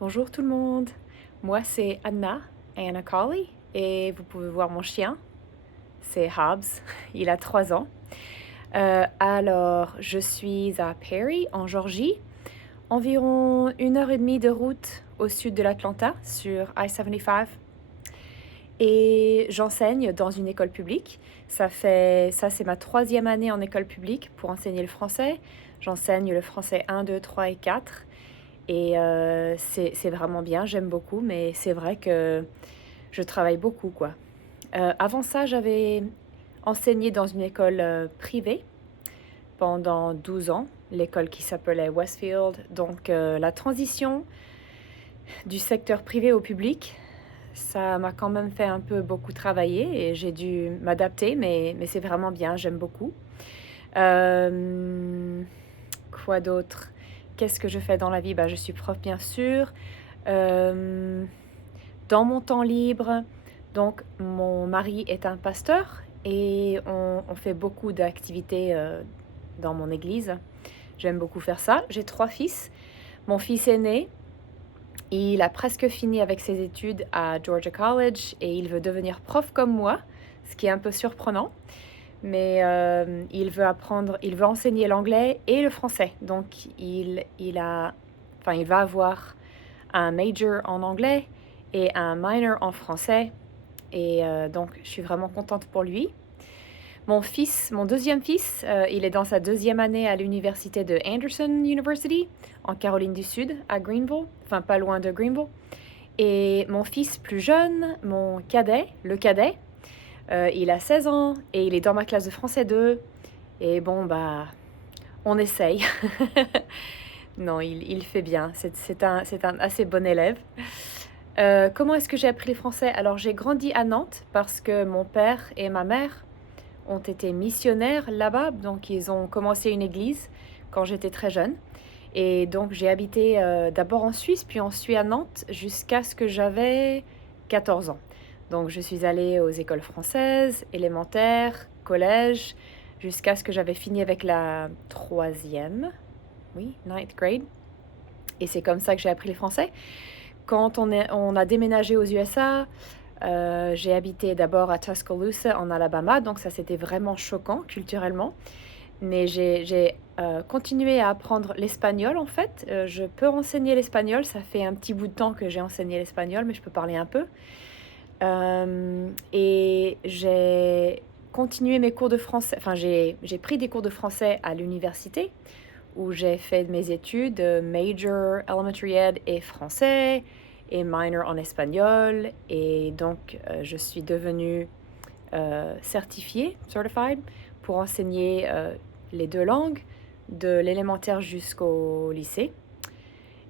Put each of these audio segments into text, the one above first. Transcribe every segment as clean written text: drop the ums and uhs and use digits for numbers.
Bonjour tout le monde, moi c'est Anna Colley, et vous pouvez voir mon chien, c'est Hobbs, il a 3 ans. Alors, je suis à Perry, en Georgie, environ 1 heure et demie de route au sud de l'Atlanta, sur I-75. Et j'enseigne dans une école publique. Ça, c'est ma 3e année en école publique pour enseigner le français. J'enseigne le français 1, 2, 3 et 4. Et c'est vraiment bien, j'aime beaucoup, mais c'est vrai que je travaille beaucoup, quoi. Avant ça, j'avais enseigné dans une école privée pendant 12 ans, l'école qui s'appelait Westfield. Donc la transition du secteur privé au public, ça m'a quand même fait un peu beaucoup travailler et j'ai dû m'adapter, mais c'est vraiment bien, j'aime beaucoup. Quoi d'autre? Qu'est-ce que je fais dans la vie? Je suis prof, bien sûr. Dans mon temps libre, donc mon mari est un pasteur et on fait beaucoup d'activités dans mon église. J'aime beaucoup faire ça. J'ai 3 fils. Mon fils aîné, il a presque fini avec ses études à Georgia College et il veut devenir prof comme moi, ce qui est un peu surprenant. Mais il veut enseigner l'anglais et le français. Donc il va avoir un major en anglais et un minor en français. Et donc je suis vraiment contente pour lui. Mon deuxième fils, il est dans sa 2e année à l'université de Anderson University, en Caroline du Sud, à Greenville, enfin pas loin de Greenville. Et mon fils plus jeune, mon cadet, le cadet, il a 16 ans et il est dans ma classe de français 2. Et bon, on essaye. Non, il fait bien. C'est un assez bon élève. Comment est-ce que j'ai appris le français? Alors, j'ai grandi à Nantes parce que mon père et ma mère ont été missionnaires là-bas. Donc, ils ont commencé une église quand j'étais très jeune. Et donc, j'ai habité d'abord en Suisse, puis ensuite à Nantes jusqu'à ce que j'avais 14 ans. Donc, je suis allée aux écoles françaises, élémentaires, collège, jusqu'à ce que j'avais fini avec la 3e, oui, 9th grade. Et c'est comme ça que j'ai appris le français. Quand on a déménagé aux USA, j'ai habité d'abord à Tuscaloosa, en Alabama, donc ça c'était vraiment choquant culturellement. Mais j'ai continué à apprendre l'espagnol en fait. Je peux enseigner l'espagnol, ça fait un petit bout de temps que j'ai enseigné l'espagnol, mais je peux parler un peu. Et j'ai continué mes cours de français, enfin j'ai pris des cours de français à l'université où j'ai fait mes études, major, elementary ed et français, et minor en espagnol. Et donc, je suis devenue certifiée, certified, pour enseigner les 2 langues, de l'élémentaire jusqu'au lycée.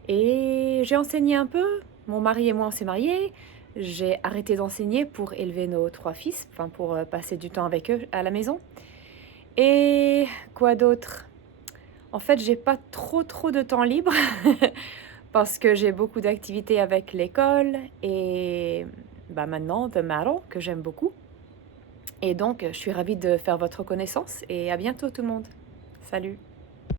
Et j'ai enseigné un peu. Mon mari et moi, on s'est mariés. J'ai arrêté d'enseigner pour élever nos 3 fils, enfin pour passer du temps avec eux à la maison. Et quoi d'autre? En fait, j'ai pas trop de temps libre parce que j'ai beaucoup d'activités avec l'école et maintenant The Battle, que j'aime beaucoup. Et donc, je suis ravie de faire votre connaissance et à bientôt tout le monde. Salut!